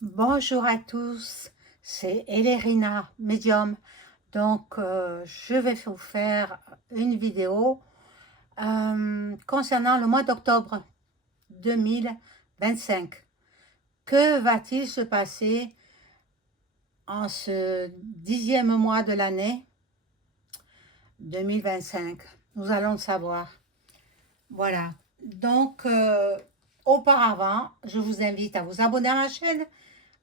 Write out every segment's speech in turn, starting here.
Bonjour à tous, c'est Elérina, médium. Donc, je vais vous faire une vidéo concernant le mois d'octobre 2025. Que va-t-il se passer en ce 10e mois de l'année 2025? Nous allons le savoir. Voilà. Donc, auparavant, je vous invite à vous abonner à ma chaîne,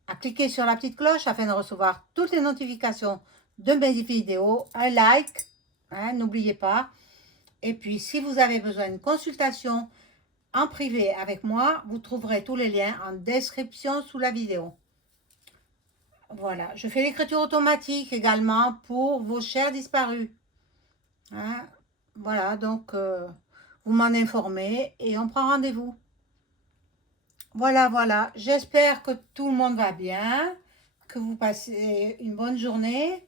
à cliquer sur la petite cloche afin de recevoir toutes les notifications de mes vidéos, un like, hein, n'oubliez pas. Et puis, si vous avez besoin d'une consultation en privé avec moi, vous trouverez tous les liens en description sous la vidéo. Voilà, je fais l'écriture automatique également pour vos chers disparus. Hein. Voilà, donc vous m'en informez et on prend rendez-vous. Voilà, j'espère que tout le monde va bien, que vous passez une bonne journée.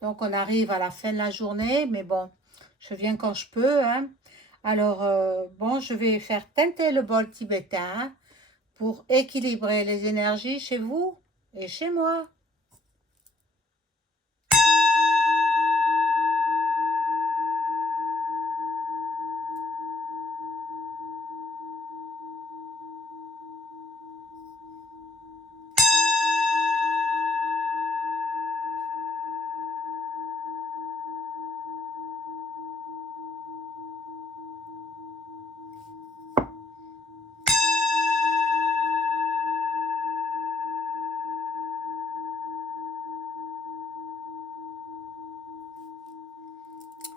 Donc, on arrive à la fin de la journée, mais bon, je viens quand je peux, hein. Alors, bon, je vais faire teinter le bol tibétain pour équilibrer les énergies chez vous et chez moi.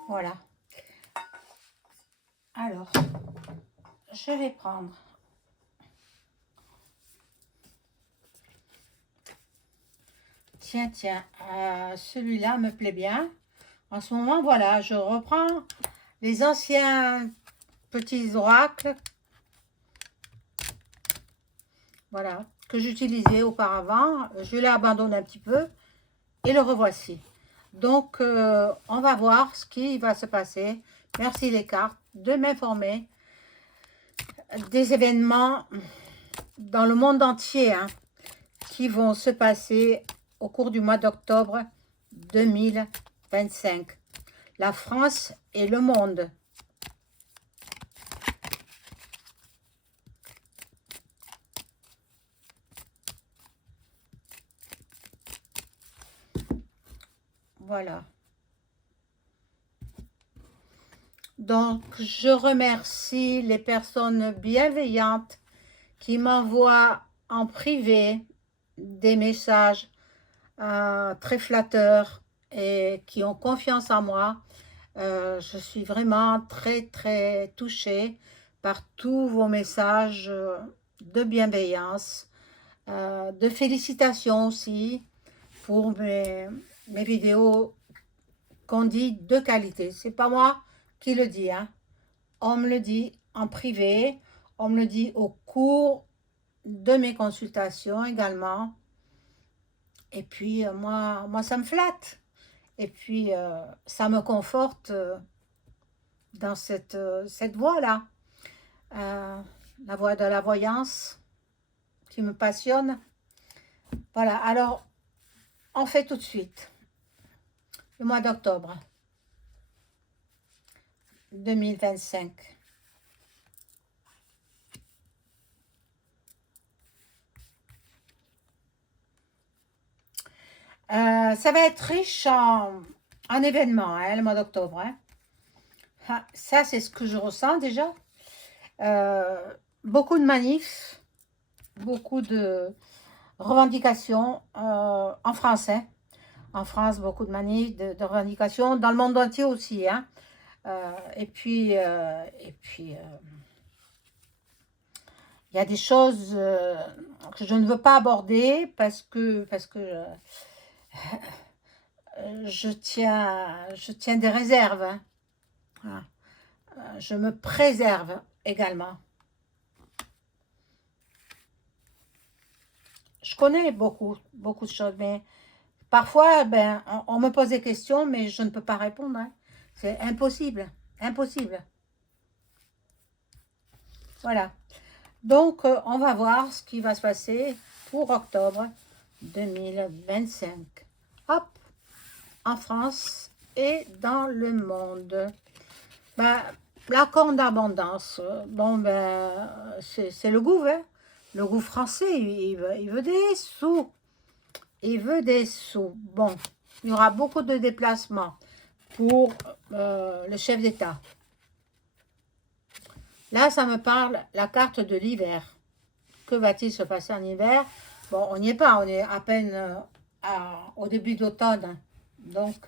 Voilà. Alors, je vais prendre tiens, celui-là me plaît bien. En ce moment, voilà, je reprends les anciens petits oracles, voilà, que j'utilisais auparavant. Je l'ai abandonné un petit peu et le revoici. Donc, on va voir ce qui va se passer. Merci les cartes de m'informer des événements dans le monde entier, hein, qui vont se passer au cours du mois d'octobre 2025. La France et le monde. Voilà. Donc, je remercie les personnes bienveillantes qui m'envoient en privé des messages très flatteurs et qui ont confiance en moi. Je suis vraiment très touchée par tous vos messages de bienveillance, de félicitations aussi pour mes vidéos qu'on dit de qualité. C'est pas moi qui le dis, hein. On me le dit en privé, on me le dit au cours de mes consultations également. Et puis, moi, ça me flatte. Et puis, ça me conforte dans cette voie-là. La voie de la voyance qui me passionne. Voilà, alors, on fait tout de suite. Le mois d'octobre 2025. Ça va être riche en événements, hein, le mois d'octobre. Hein. Ah, ça, c'est ce que je ressens déjà. Beaucoup de manifs, beaucoup de revendications en France. Hein. En France, beaucoup de manifs, de revendications, dans le monde entier aussi. Hein. Et puis, il y a des choses que je ne veux pas aborder parce que je tiens des réserves. Hein. Voilà. Je me préserve également. Je connais beaucoup de choses, mais parfois, ben, on me pose des questions, mais je ne peux pas répondre. Hein. C'est impossible, impossible. Voilà. Donc, on va voir ce qui va se passer pour octobre 2025. Hop, en France et dans le monde. Ben, l'accord d'abondance, bon, ben, c'est le goût, hein. Le goût français, il veut des sous. Il veut des sous. Bon, il y aura beaucoup de déplacements pour le chef d'État. Là, ça me parle, la carte de l'hiver. Que va-t-il se passer en hiver? Bon, on n'y est pas, on est à peine au début d'automne. Donc,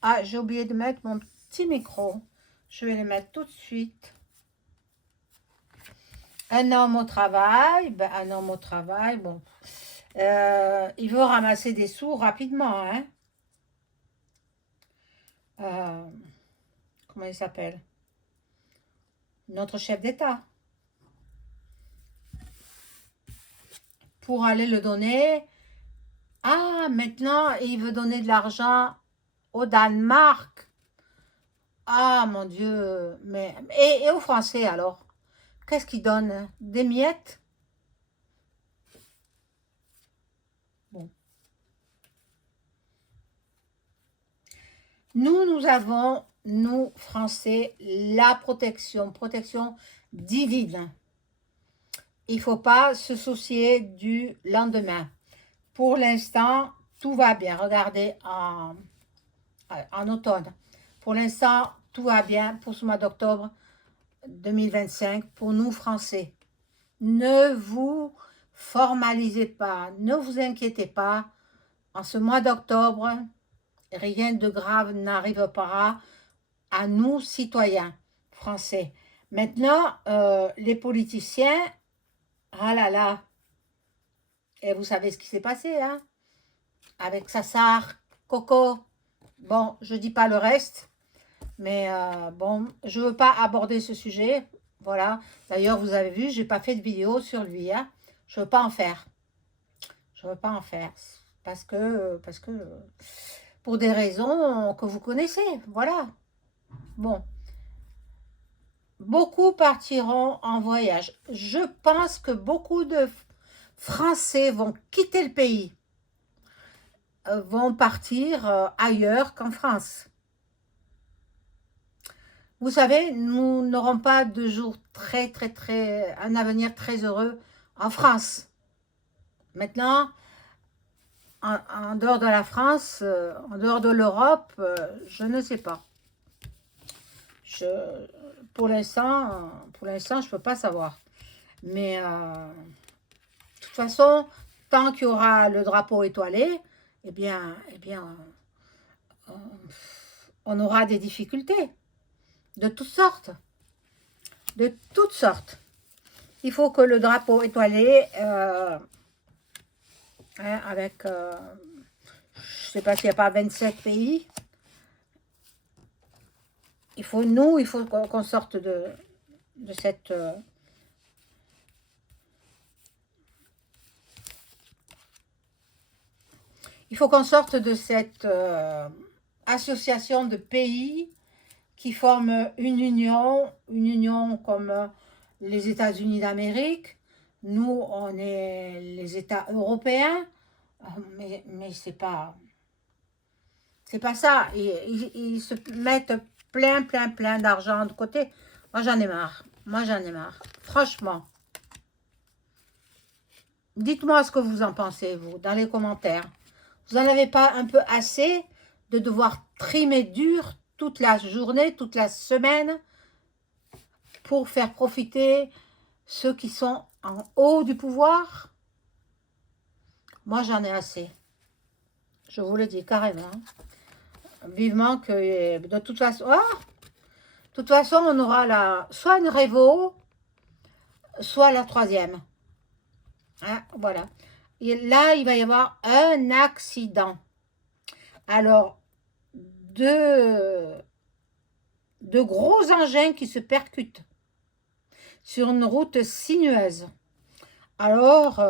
ah, j'ai oublié de mettre mon petit micro. Je vais le mettre tout de suite. Un homme au travail, ben, un homme au travail, bon. Il veut ramasser des sous rapidement, hein. Comment il s'appelle? Notre chef d'État. Pour aller le donner. Ah, maintenant, il veut donner de l'argent au Danemark. Ah, mon Dieu. Mais, et aux Français, alors? Qu'est-ce qu'il donne? Des miettes? Bon. Nous avons, nous, Français, la protection divine. Il ne faut pas se soucier du lendemain. Pour l'instant, tout va bien. Regardez, en automne. Pour l'instant, tout va bien pour ce mois d'octobre 2025, pour nous, Français. Ne vous formalisez pas, ne vous inquiétez pas. En ce mois d'octobre, rien de grave n'arrivera à nous, citoyens français. Maintenant, les politiciens, ah là là, et vous savez ce qui s'est passé, hein, avec Sassar, Coco. Bon, je ne dis pas le reste, mais bon, je ne veux pas aborder ce sujet. Voilà. D'ailleurs, vous avez vu, je n'ai pas fait de vidéo sur lui. Hein. Je ne veux pas en faire. Je ne veux pas en faire. Parce que pour des raisons que vous connaissez. Voilà. Bon. Beaucoup partiront en voyage. Je pense que beaucoup de Français vont quitter le pays. Vont partir ailleurs qu'en France. Vous savez, nous n'aurons pas de jour un avenir très heureux en France. Maintenant, en dehors de la France, en dehors de l'Europe, je ne sais pas. Pour l'instant, je ne peux pas savoir. Mais de toute façon, tant qu'il y aura le drapeau étoilé, eh bien, on aura des difficultés. De toutes sortes. De toutes sortes. Il faut que le drapeau étoilé, avec, je ne sais pas s'il n'y a pas 27 pays, il faut qu'on sorte de cette... il faut qu'on sorte de cette association de pays qui forment une union comme les États-Unis d'Amérique. Nous, on est les États européens, mais c'est pas ça. Ils se mettent plein d'argent de côté. Moi, j'en ai marre. Franchement. Dites-moi ce que vous en pensez, vous, dans les commentaires. Vous n'en avez pas un peu assez de devoir trimer dur toute la journée, toute la semaine, pour faire profiter ceux qui sont en haut du pouvoir? Moi, j'en ai assez. Je vous le dis carrément. Vivement que, de toute façon, on aura soit une révo, soit la troisième. Hein, voilà. Et là, il va y avoir un accident. Alors, deux gros engins qui se percutent sur une route sinueuse. Alors,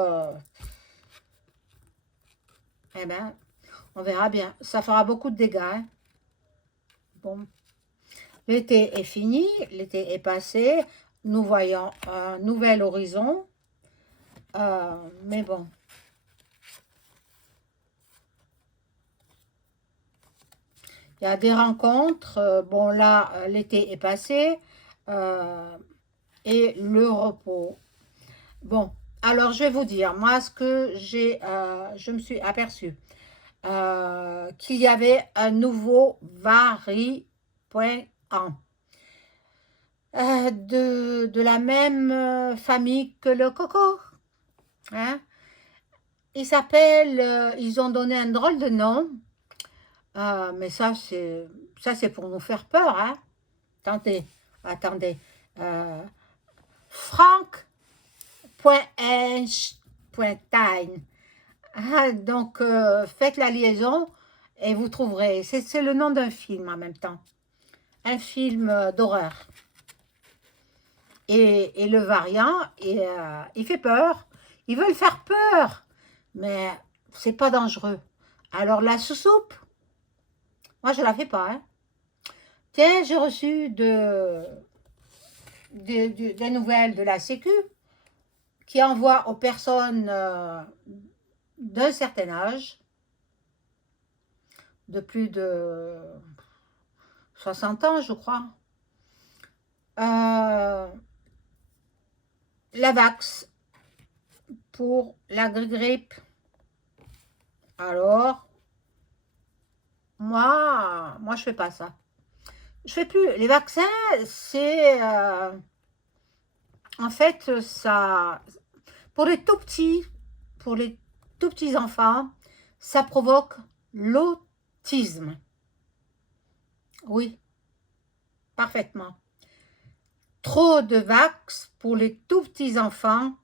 eh ben, on verra bien. Ça fera beaucoup de dégâts. Hein. Bon. L'été est fini, l'été est passé. nous voyons un nouvel horizon. Mais bon, il y a des rencontres. Bon, là, l'été est passé. Et le repos. Bon, alors je vais vous dire, moi, ce que je me suis aperçue, qu'il y avait un nouveau variant de la même famille que le coco. Hein. Il s'appelle, ils ont donné un drôle de nom, mais ça c'est pour nous faire peur. Hein. Attendez, attendez. Frank.Einstein. Donc, faites la liaison et vous trouverez. C'est le nom d'un film en même temps. Un film d'horreur. Et le variant, il fait peur. Ils veulent faire peur. Mais c'est pas dangereux. Alors, la sous-soupe, moi, je la fais pas. Hein. Tiens, j'ai reçu des nouvelles de la Sécu qui envoie aux personnes d'un certain âge, de plus de 60 ans, je crois, la vax pour la grippe. Alors, moi, je fais pas ça. Je fais plus. Les vaccins, c'est en fait ça pour les tout petits enfants, ça provoque l'autisme. Oui, parfaitement. Trop de vax pour les tout petits enfants,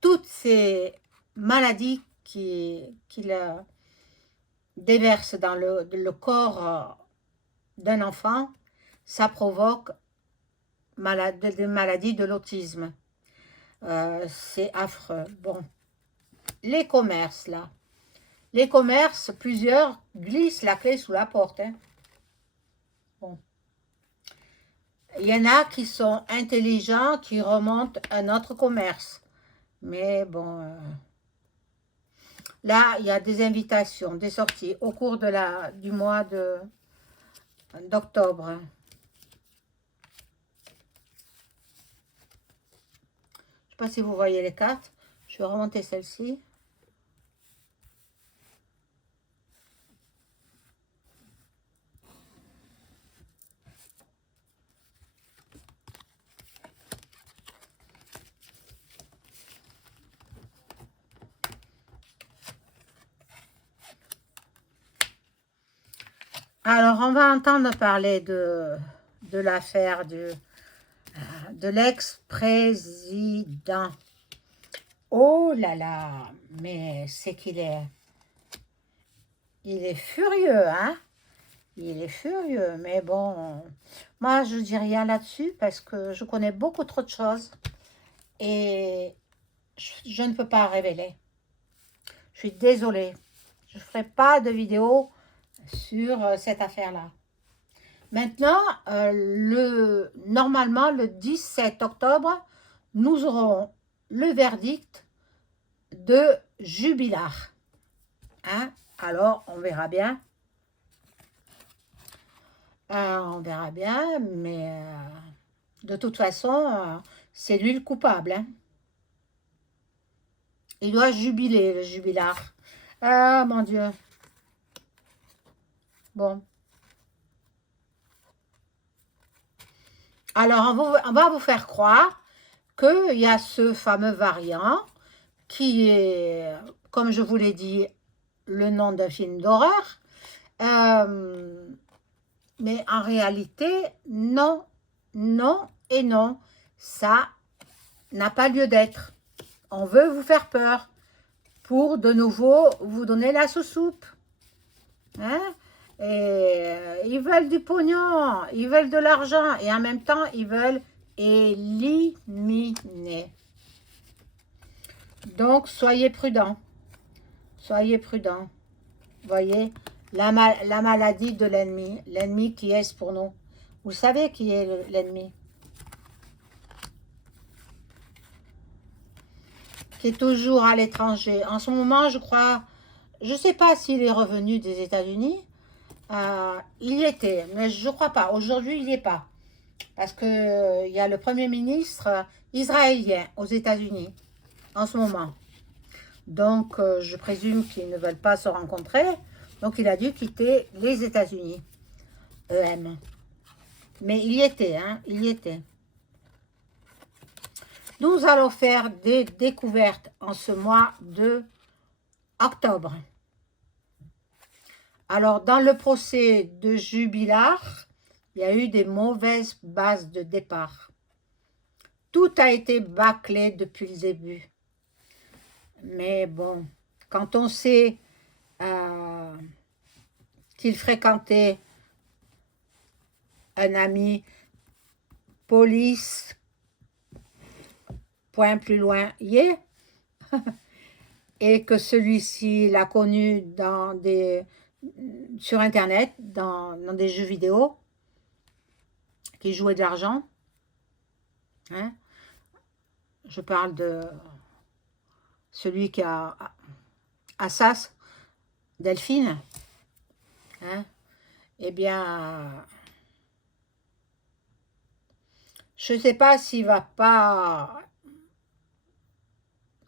toutes ces maladies qui déversent dans le corps d'un enfant, ça provoque des maladies de l'autisme. C'est affreux. Bon, les commerces, là. Les commerces, plusieurs glissent la clé sous la porte. Hein. Bon. Il y en a qui sont intelligents, qui remontent un autre commerce. Mais bon, là, il y a des invitations, des sorties au cours du mois d'octobre. Je ne sais pas si vous voyez les cartes. Je vais remonter celle-ci. Alors, on va entendre parler de l'affaire de l'ex-président. Oh là là, mais c'est qu'il est... Il est furieux, hein? Il est furieux, mais bon... Moi, je dis rien là-dessus parce que je connais beaucoup trop de choses et je ne peux pas révéler. Je suis désolée. Je ne ferai pas de vidéo sur cette affaire-là. Maintenant, normalement, le 17 octobre, nous aurons le verdict de Jubilard. Hein? Alors, on verra bien. On verra bien, mais de toute façon, c'est lui le coupable. Hein? Il doit jubiler, le Jubilard. Ah, mon Dieu. Bon. Alors, on va vous faire croire qu'il y a ce fameux variant qui est, comme je vous l'ai dit, le nom d'un film d'horreur. Mais en réalité, non, non et non. Ça n'a pas lieu d'être. On veut vous faire peur pour de nouveau vous donner la sous-soupe. Hein? Et ils veulent du pognon, ils veulent de l'argent et en même temps, ils veulent éliminer. Donc, soyez prudents. Soyez prudents. Voyez, la maladie de l'ennemi. L'ennemi qui est pour nous. Vous savez qui est l'ennemi. qui est toujours à l'étranger. En ce moment, je crois, je ne sais pas s'il est revenu des États-Unis. Il y était, mais je ne crois pas. Aujourd'hui, il n'y est pas. Parce que il y a le Premier ministre israélien aux États-Unis en ce moment. Donc, je présume qu'ils ne veulent pas se rencontrer. Donc, il a dû quitter les États-Unis. EM. Mais il y était, hein, il y était. Nous allons faire des découvertes en ce mois de octobre. Alors, dans le procès de Jubilard, il y a eu des mauvaises bases de départ. Tout a été bâclé depuis le début. Mais bon, quand on sait qu'il fréquentait un ami police, point plus loin, yeah, et que celui-ci l'a connu sur Internet, dans des jeux vidéo, qui jouait de l'argent. Hein? Je parle de celui qui a Assas, Delphine. Hein? Eh bien, je ne sais pas s'il va pas...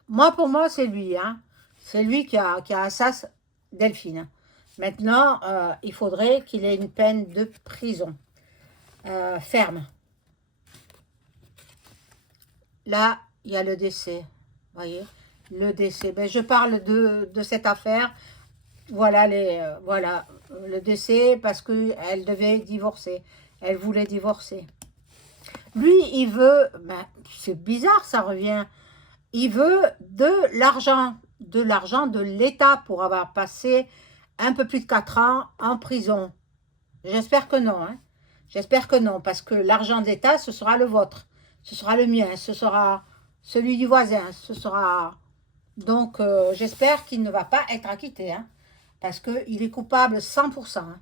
Moi, pour moi, c'est lui. Hein? C'est lui qui a Assas, Delphine. Maintenant, il faudrait qu'il ait une peine de prison ferme. Là, il y a le décès. Vous voyez, le décès. Ben, je parle de cette affaire. Voilà, voilà le décès parce qu'elle devait divorcer. Elle voulait divorcer. Lui, il veut, ben, c'est bizarre, ça revient. Il veut de l'argent de l'État pour avoir passé un peu plus de 4 ans en prison. J'espère que non. Hein. J'espère que non, parce que l'argent de l'État, ce sera le vôtre. Ce sera le mien, ce sera celui du voisin, ce sera... Donc, j'espère qu'il ne va pas être acquitté, hein, parce qu'il est coupable 100%. Hein.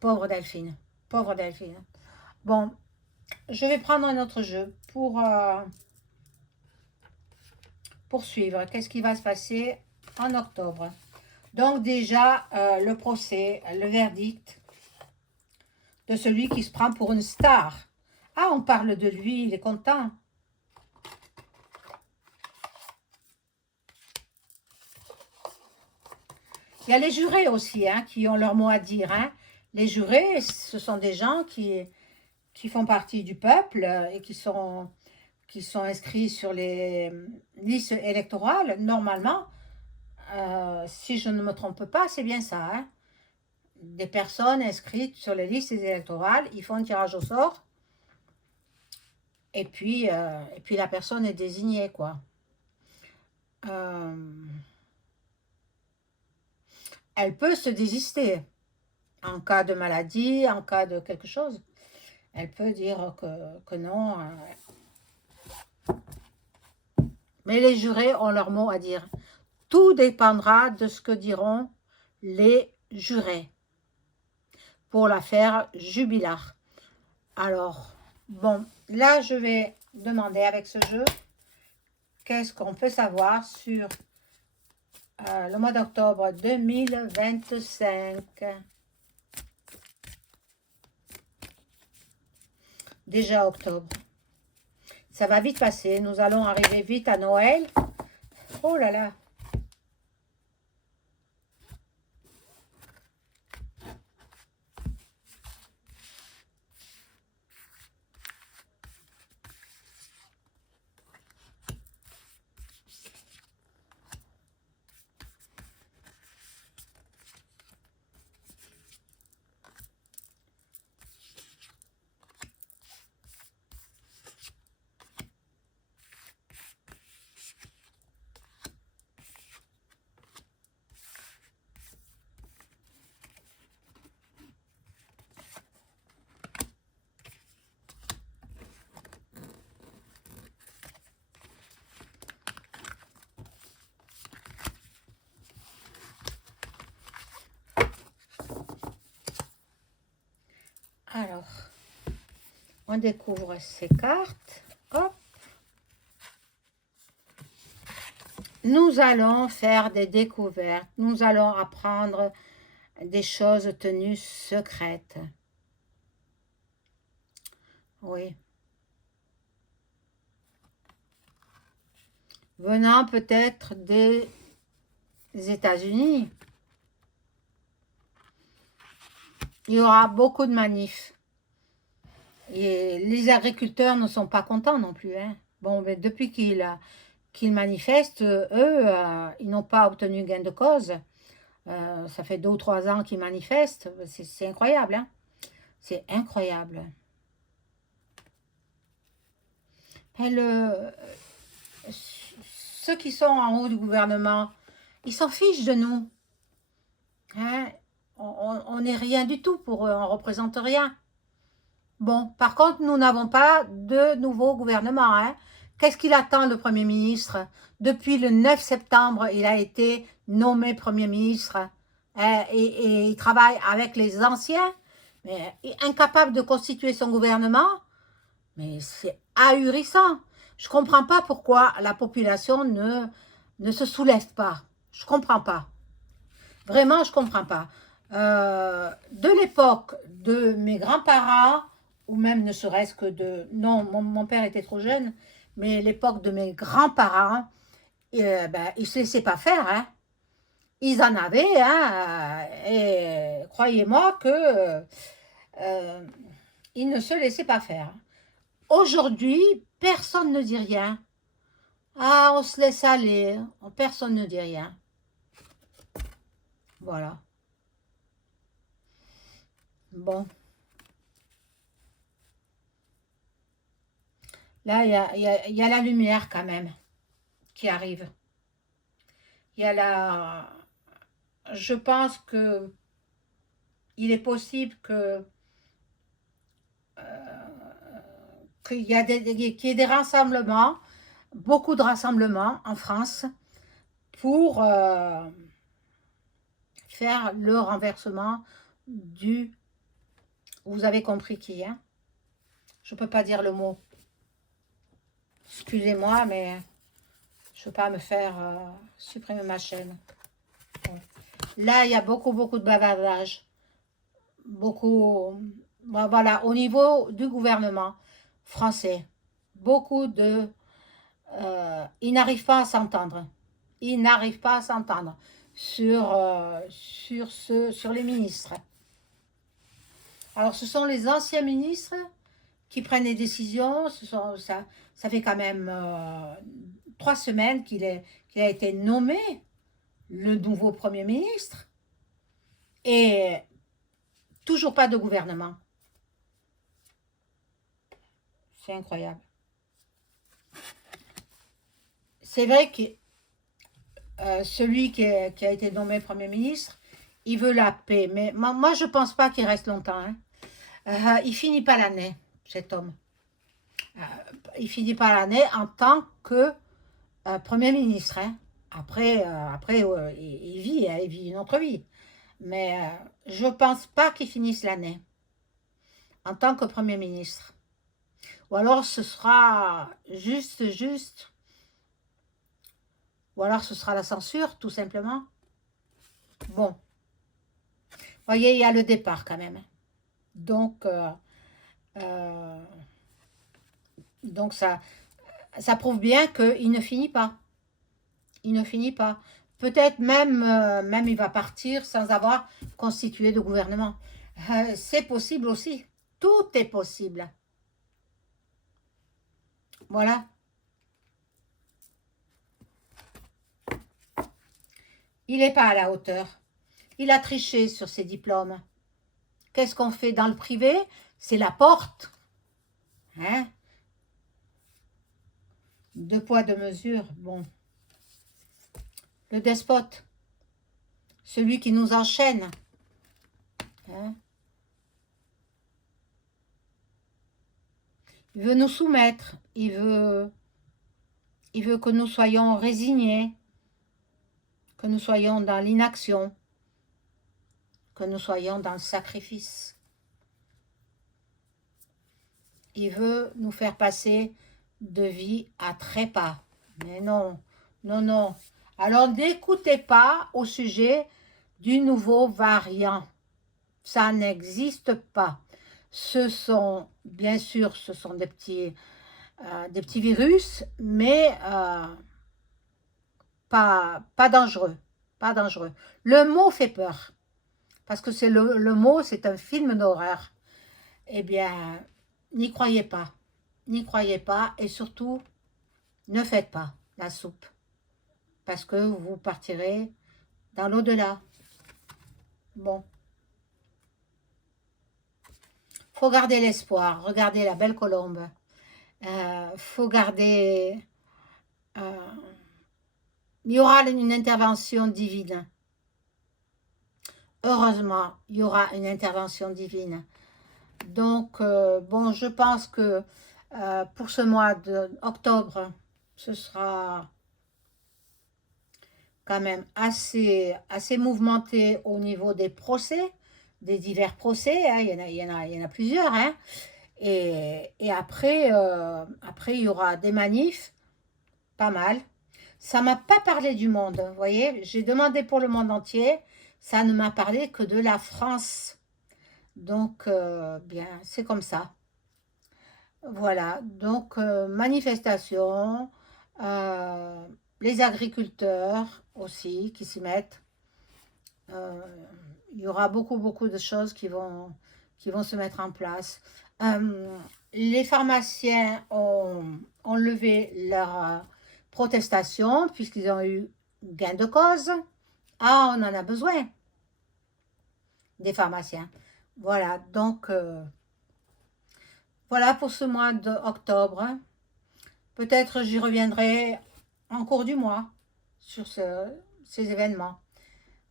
Pauvre Delphine, pauvre Delphine. Bon, je vais prendre un autre jeu pour poursuivre. Qu'est-ce qui va se passer en octobre? Donc déjà, le procès, le verdict de celui qui se prend pour une star. Ah, on parle de lui, il est content. Il y a les jurés aussi, hein, qui ont leur mot à dire. Hein. Les jurés, ce sont des gens qui font partie du peuple et qui sont inscrits sur les listes électorales. Normalement, si je ne me trompe pas, c'est bien ça. Hein. Des personnes inscrites sur les listes électorales, ils font un tirage au sort. Et puis la personne est désignée, quoi. Elle peut se désister en cas de maladie, en cas de quelque chose. Elle peut dire que non. Mais les jurés ont leur mot à dire. Tout dépendra de ce que diront les jurés pour l'affaire Jubilard. Alors, bon, là, je vais demander avec ce jeu, qu'est-ce qu'on peut savoir sur le mois d'octobre 2025. Déjà octobre. Ça va vite passer. Nous allons arriver vite à Noël. Oh là là. Alors, on découvre ces cartes. Hop. nous allons faire des découvertes, nous allons apprendre des choses tenues secrètes. Oui. Venant peut-être des États-Unis. Il y aura beaucoup de manifs. Et les agriculteurs ne sont pas contents non plus. Hein. Bon, mais depuis qu'ils manifestent, eux, ils n'ont pas obtenu gain de cause. Ça fait 2 ou 3 ans qu'ils manifestent. C'est incroyable. Hein. C'est incroyable. Et ceux qui sont en haut du gouvernement, ils s'en fichent de nous. Hein. On n'est rien du tout pour eux, on ne représente rien. Bon, par contre, nous n'avons pas de nouveau gouvernement. Hein. Qu'est-ce qu'il attend, le Premier ministre? Depuis le 9 septembre, il a été nommé Premier ministre. Hein, et il travaille avec les anciens, mais incapable de constituer son gouvernement. Mais c'est ahurissant. Je ne comprends pas pourquoi la population ne se soulève pas. Je ne comprends pas. Vraiment, je ne comprends pas. De l'époque de mes grands-parents, ou même ne serait-ce que de... Non, mon père était trop jeune, mais l'époque de mes grands-parents, ben, ils ne se laissaient pas faire. Hein. Ils en avaient, hein, et croyez-moi que ils ne se laissaient pas faire. Aujourd'hui, personne ne dit rien. Ah, on se laisse aller, personne ne dit rien. Voilà. Bon. Là, il y a la lumière quand même qui arrive. Il y a la... Je pense que il est possible que qu'il y a qu'il y ait des rassemblements, beaucoup de rassemblements en France pour faire le renversement du... Vous avez compris qui, hein? Je ne peux pas dire le mot. Excusez-moi, mais je ne veux pas me faire supprimer ma chaîne. Bon. Là, il y a beaucoup de bavardage. Beaucoup... Voilà, au niveau du gouvernement français, beaucoup de... ils n'arrivent pas à s'entendre. Ils n'arrivent pas à s'entendre sur les ministres. Alors, ce sont les anciens ministres qui prennent les décisions. Ça fait quand même 3 semaines qu'il a été nommé le nouveau Premier ministre. Et toujours pas de gouvernement. C'est incroyable. C'est vrai que celui qui a été nommé Premier ministre, il veut la paix. Mais moi, je ne pense pas qu'il reste longtemps. Hein. Il finit pas l'année, cet homme. Il finit pas l'année en tant que Premier ministre. Hein. Après, il vit, hein, il vit une autre vie. Mais je ne pense pas qu'il finisse l'année en tant que Premier ministre. Ou alors ce sera juste, ou alors ce sera la censure, tout simplement. Bon, voyez, il y a le départ quand même. Donc ça prouve bien qu'il ne finit pas. Il ne finit pas. Peut-être même il va partir sans avoir constitué de gouvernement. C'est possible aussi. Tout est possible. Voilà. Il n'est pas à la hauteur. Il a triché sur ses diplômes. Qu'est-ce qu'on fait dans le privé? C'est la porte. Hein? 2 poids, 2 mesures. Bon. Le despote. Celui qui nous enchaîne. Hein? Il veut nous soumettre. Il veut que nous soyons résignés. Que nous soyons dans l'inaction. Que nous soyons dans le sacrifice. Il veut nous faire passer de vie à trépas. Mais non, non, non. Alors, n'écoutez pas au sujet du nouveau variant. Ça n'existe pas. Ce sont, bien sûr, ce sont des petits virus, mais pas dangereux. Pas dangereux. Le mot fait peur, parce que c'est le mot, c'est un film d'horreur. Eh bien, n'y croyez pas. N'y croyez pas, et surtout, ne faites pas la soupe, parce que vous partirez dans l'au-delà. Bon, faut garder l'espoir. Regardez la belle colombe. Faut garder... euh, il y aura une intervention divine. Heureusement, il y aura une intervention divine. Donc, bon, je pense que pour ce mois d'octobre, ce sera quand même assez mouvementé au niveau des procès, des divers procès, hein. Il y en a plusieurs, hein. Et après, il y aura des manifs, pas mal. Ça m'a pas parlé du monde, vous voyez. J'ai demandé pour le monde entier, ça ne m'a parlé que de la France. Donc, bien, c'est comme ça. Voilà, donc manifestation, euh, les agriculteurs aussi qui s'y mettent. Euh, il y aura beaucoup de choses qui vont se mettre en place. Les pharmaciens ont levé leur protestation puisqu'ils ont eu gain de cause. Ah, on en a besoin des pharmaciens. Voilà, donc voilà pour ce mois d'octobre. Peut-être j'y reviendrai en cours du mois sur ces événements.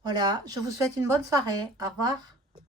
Voilà, je vous souhaite une bonne soirée. Au revoir.